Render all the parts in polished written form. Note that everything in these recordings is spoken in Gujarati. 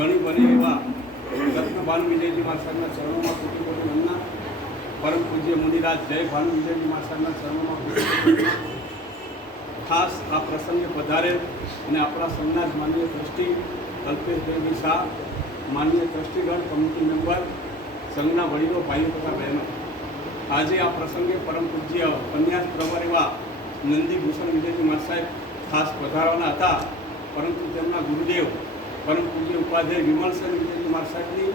ઘણી બની એવા રત્ન ભાનુ વિજયજી મહારાજના ચરણોમાં કોટી કોટી વંદના. પરમ પૂજ્ય મુનિરાજ જય ભાનુ વિજયજી મહારાજના ચરણોમાં કોટી કોટી વંદના. ખાસ આ પ્રસંગે પધારેલ અને આપણા સંઘના જ માનનીય ટ્રસ્ટી કલ્પેશભાઈ શાહ, માનનીય ટ્રસ્ટીગણ, કમિટી મેમ્બર, સંઘના વડીલો, ભાઈઓ તથા બહેનો, આજે આ પ્રસંગે પરમ પૂજ્ય કન્યાસ પ્રવર એવા નંદીભૂષણ વિજયજી મહારાજ સાહેબ ખાસ પધારવાના હતા, પરંતુ તેમના ગુરુદેવ પરમ પૂજ્ય ઉપાધ્યાય વિમલસન વિજયજી મહારાજ સાહેબની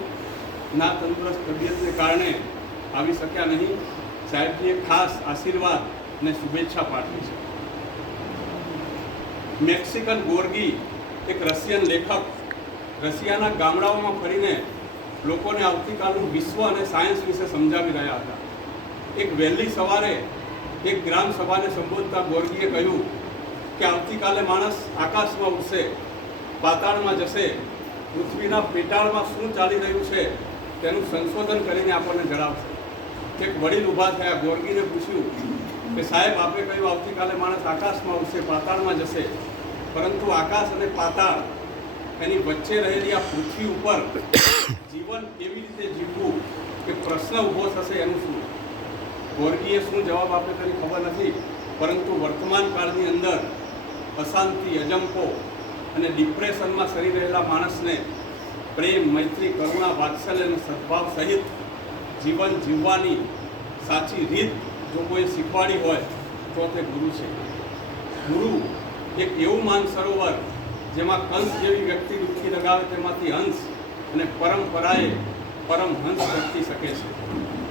ના તંદુરસ્ત તબિયતને કારણે આવી શક્યા નહીં. સાહેબજીએ ખાસ આશીર્વાદ અને શુભેચ્છા પાઠવી છે. મેક્સિકન ગોર્ગી એક રશિયન લેખક રશિયાના ગામડાઓમાં ફરીને લોકોને આવતીકાલનું વિશ્વ અને સાયન્સ વિશે સમજાવી રહ્યા હતા. એક વહેલી સવારે એક ગ્રામ સભાને સંબોધતા ગોર્ગીએ કહ્યું કે આવતીકાલે માણસ આકાશમાં ઉડશે, પાતાળમાં જશે, પૃથ્વીના પેટાળમાં શું ચાલી રહ્યું છે તેનું સંશોધન કરીને આપણને જણાવશે. એક વડીલ ઊભા થયા, ગોર્ગીને પૂછ્યું કે સાહેબ, આપે કહ્યું આવતીકાલે માણસ આકાશમાં ઉડશે, પાતાળમાં જશે, પરંતુ આકાશ અને પાતાળ એની વચ્ચે રહેલી આ પૃથ્વી ઉપર જીવન કેવી રીતે જીવવું કે પ્રશ્ન ઊભો થશે, એનું શું? ગોર્ગીએ શું જવાબ આપે તેની ખબર નથી, પરંતુ વર્તમાન કાળની અંદર અશાંતિ, અજંપો અને ડિપ્રેશનમાં સરી રહેલા માણસને પ્રેમ, મૈત્રી, કરુણા, વાત્સલ્ય અને સદભાવ સહિત જીવન જીવવાની સાચી રીત જો કોઈ શીખવાડી હોય તો તે ગુરુ છે. ગુરુ એક એવું માનસરોવર જેમાં કંસ જેવી વ્યક્તિ ડૂબકી લગાવે તેમાંથી હંસ અને પરંપરાએ પરમહંસ બચી શકે છે.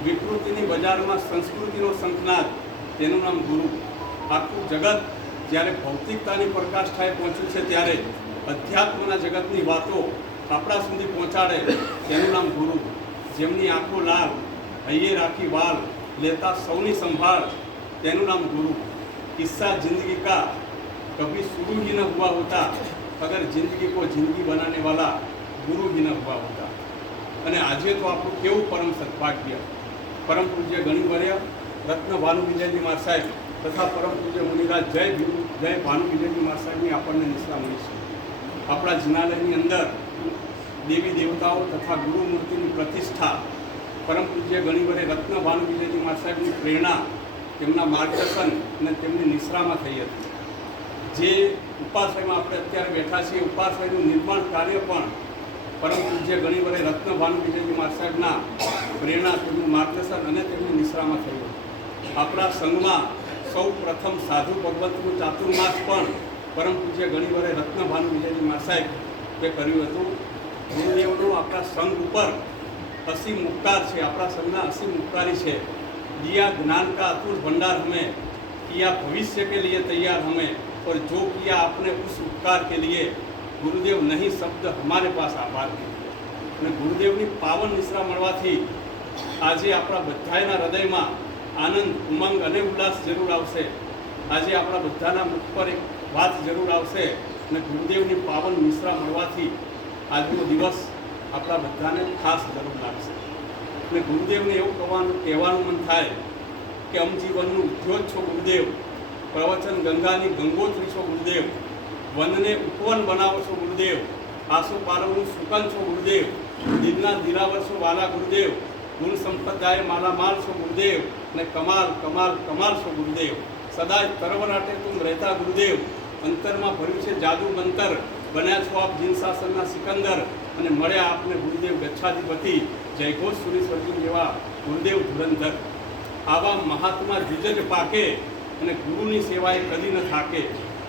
વિકૃતિની બજારમાં સંસ્કૃતિનો શંખનાદ, તેનું નામ ગુરુ. આખું જગત જ્યારે ભૌતિકતાની પ્રકાષ્ઠાએ પહોંચ્યું છે ત્યારે અધ્યાત્મના જગતની વાતો આપણા સુધી પહોંચાડે તેનું નામ ગુરુ. જેમની આંખો લાલ, હૈયે રાખી વાલ, લેતા સૌની સંભાળ, તેનું નામ ગુરુ. કિસ્સા જિંદગી કા કભી શુरू ही न हुआ होता अगर जिंदगी को जिंदगी बनाने वाला गुरु ही न हुआ होता. અને આજે તો આપણું કેવું પરમ સદભાગ્ય, પરમ પૂજ્ય ગણિવર્ય રત્ન ભાનુ વિજયજી મહારાજ સાહેબ તથા પરમ પૂજ્ય મુનિરાજ જય ભાનુ વિજયજી મહારાજ સાહેબની આપણને નિષ્ઠા મળી છે. આપણા જિનાલયની અંદર દેવી દેવતાઓ તથા ગુરુ મૂર્તિની પ્રતિષ્ઠા પરમ પૂજ્ય ગણિવર્ય રત્ન ભાનુ વિજયજી મહારાજ સાહેબની પ્રેરણા, તેમના માર્ગદર્શન અને તેમની નિશ્રામાં થઈ હતી. જે ઉપાશ્રયમાં આપણે અત્યારે બેઠા છીએ, ઉપાશ્રયનું નિર્માણ કાર્ય પણ પરમ પૂજ્ય ગણિવર્ય રત્ન ભાનુ વિજયજી મહારાજ સાહેબના પ્રેરણા, તેમનું માર્ગદર્શન અને તેમની નિશ્રામાં થયું. આપણા સંઘમાં સૌ પ્રથમ સાધુ ભગવંતનું ચાતુર્માસ પણ પરમ પૂજ્ય ગણિવર્ય રત્ન ભાનુ વિજયજી મહારાજ સાહેબ તે કર્યું હતું. ગુરુદેવનો આપણા સંઘ ઉપર અસીમ ઉપકાર છે, આપણા સંઘના અસીમ ઉપકારી છે. દિયા જ્ઞાન કા અતુલ भंडार हमें, किया भविष्य के लिए तैयार हमें, और जो किया आपने उस उपकार के लिए गुरुदेव नहीं शब्द हमारे पास आभार के लिए. અને ગુરુદેવની પાવન નિશ્રા મળવાથી આજે આપણા બધાના હૃદયમાં આનંદ, ઉમંગ અને ઉલ્લાસ જરૂર આવશે. આજે આપણા બધાના મુખ પર એક વાત જરૂર આવશે અને ગુરુદેવની પાવન નિશ્રા મળવાથી આજનો દિવસ આપણા બધાને ખાસ જરૂર લાગશે. અને ગુરુદેવને એવું કહેવાનું મન થાય કે અમજીવનનું ઉદ્યોગ છો ગુરુદેવ, પ્રવચન ગંગાની ગંગોત્રી છો ગુરુદેવ, વનને ઉપવન બનાવો છો ગુરુદેવ, આસો પાલવનું સુકન છો ગુરુદેવ, દિલના દિલાવર છો વાલા ગુરુદેવ, ગુણ સંપદાય માલામાલ છો ગુરુદેવ, અને કમાલ કમાલ કમાલ છો ગુરુદેવ. સદાય તરવરાટે તુમ રહેતા ગુરુદેવ, અંતરમાં ભર્યું છે જાદુ મંતર, બન્યા છો આપ જીન શાસનના સિકંદર, અને મળ્યા આપને ગુરુદેવ ગચ્છાધિપતિ, જયઘોષ સુરેશ્વરજી જેવા ગુરુદેવ ધુરંધર. આવા મહાત્મા જુજજ પાકે અને ગુરુની સેવાએ કદી ન થાકે.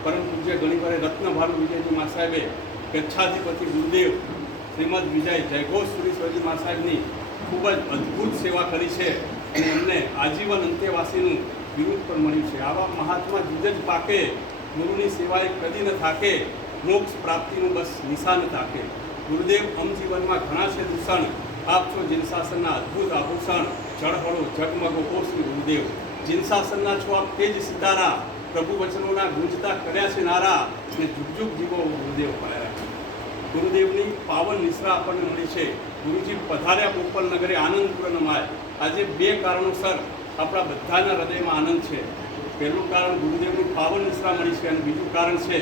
પરમ પૂજ્ય ગણિવર્ય રત્ન ભાનુ વિજયજી મહારાજ સાહેબે ગચ્છાધિપતિ ગુરુદેવ શ્રીમદ વિજય જયઘોષ સુરેશ્વરજી મહારાજ સાહેબની ખૂબ જ અદ્ભુત સેવા કરી છે અને એમને આજીવન અંતેવાસીનું બિરુદ પણ મળ્યું છે. આવા મહાત્મા જુજજ પાકે, ગુરુની સેવાએ કદી ન થાકે, મોક્ષ પ્રાપ્તિનું બસ નિશાન તાકે. ગુરુદેવ અમજીવનમાં ઘણા છે દૂષણ, આપ છો જીન શાસનના અદ્ભુત આભૂષણ, ઝળહળો ઝગમગો ઓ શ્રી ગુરુદેવ. જીન શાસનના છો આપ તેજ સિતારા, પ્રભુ વચનોના ગુંજતા કર્યા છે નારા, અને જુગ જુગ જીવો ગુરુદેવ પધાર્યા. ગુરુદેવની પાવન નિશ્રા આપણને મળી છે. ગુરુજી પધાર્યા ગોપાલ નગરે આનંદપૂર્ણ માય. આજે બે કારણોસર આપણા બધાના હૃદયમાં આનંદ છે. પહેલું કારણ ગુરુદેવની પાવન નિશ્રા મળી છે અને બીજું કારણ છે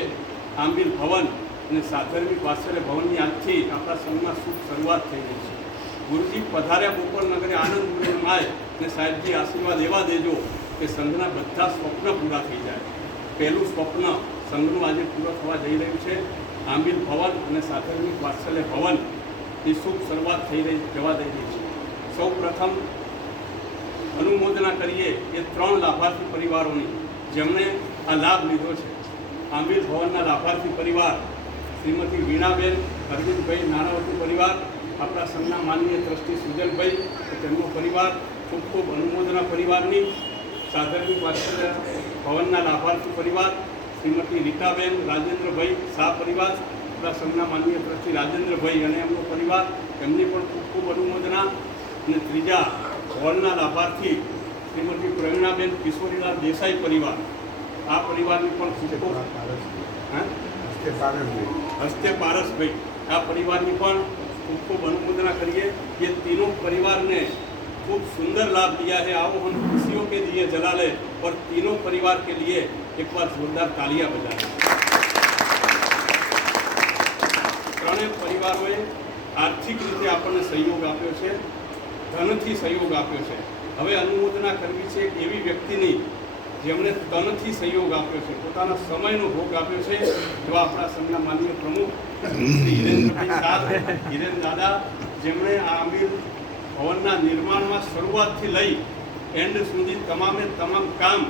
આંબિલ ભવન અને સાધર્મિક વાત્સલ્ય ભવનની આજથી આપણા સંઘમાં શુભ શરૂઆત થઈ રહી છે. ગુરુજી પધાર્યા ગોપાલ નગરે આનંદ ઉડે માય અને સાહેબજી આશીર્વાદ એવા દેજો કે સંઘના બધા સ્વપ્ન પૂરા થઈ જાય. પહેલું સ્વપ્ન સંઘનું આજે પૂરું થવા જઈ રહ્યું છે. આંબિલ ભવન અને સાધર્મિક વાત્સલ્ય ભવનની શુભ શરૂઆત જવા દઈ રહી છે. સૌ પ્રથમ અનુમોદના કરીએ એ 3 લાભાર્થી પરિવારોની જેમણે આ લાભ લીધો છે. આંબિલ ભવનના લાભાર્થી પરિવાર શ્રીમતી વીણાબેન, અરવિંદભાઈ નાણાવટી પરિવાર, આપણા સંઘના માનનીય ટ્રસ્ટી સુજલભાઈ તેમનો પરિવાર, ખૂબ ખૂબ અનુમોદના પરિવારની. સાધર્મિક વાત્સલ્ય ભવનના લાભાર્થી પરિવાર શ્રીમતી રીટાબેન, રાજેન્દ્રભાઈ શાહ પરિવાર, આપણા સંઘના માનનીય ટ્રસ્ટી રાજેન્દ્રભાઈ અને એમનો પરિવાર, એમની પણ ખૂબ ખૂબ અનુમોદના. અને ત્રીજા હોલના લાભાર્થી શ્રીમતી પ્રવીણાબેન કિશોરીલાલ દેસાઈ પરિવાર, આ પરિવારની પણ ખૂબ ખૂબ હસ્તે પારસભાઈ, આ પરિવારની પણ खूब खूब अनुमोदना करिए. ये तीनों परिवार ने खूब सुंदर लाभ लिया है. आओ हम खुशियों के दिए जला ले और तीनों परिवार के लिए एक बार जोरदार तालियां बजाएं. ત્રણેય પરિવારોએ આર્થિક રીતે આપણને સહયોગ આપ્યો છે, ધનથી સહયોગ આપ્યો છે. હવે અનુમોદના કરવી છે એવી વ્યક્તિની જેમણે તનથી સહયોગ આપ્યો છે, પોતાના સમયનો ભોગ આપ્યો છે, એવા આપણા સંઘના માનનીય પ્રમુખ શ્રી હિરેન્દ્રભાઈ શાહ, હિરેન દાદા, જેમણે આ આંબિલ ભવનના નિર્માણમાં શરૂઆતથી લઈ એન્ડ સુધી તમામે તમામ કામ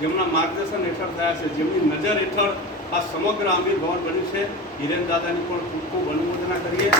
જેમના માર્ગદર્શન હેઠળ થયા છે, જેમની નજર હેઠળ આ સમગ્ર આંબિલ ભવન બન્યું છે. હિરેન દાદાની પણ ખૂબ ખૂબ અનુમોદના કરીએ.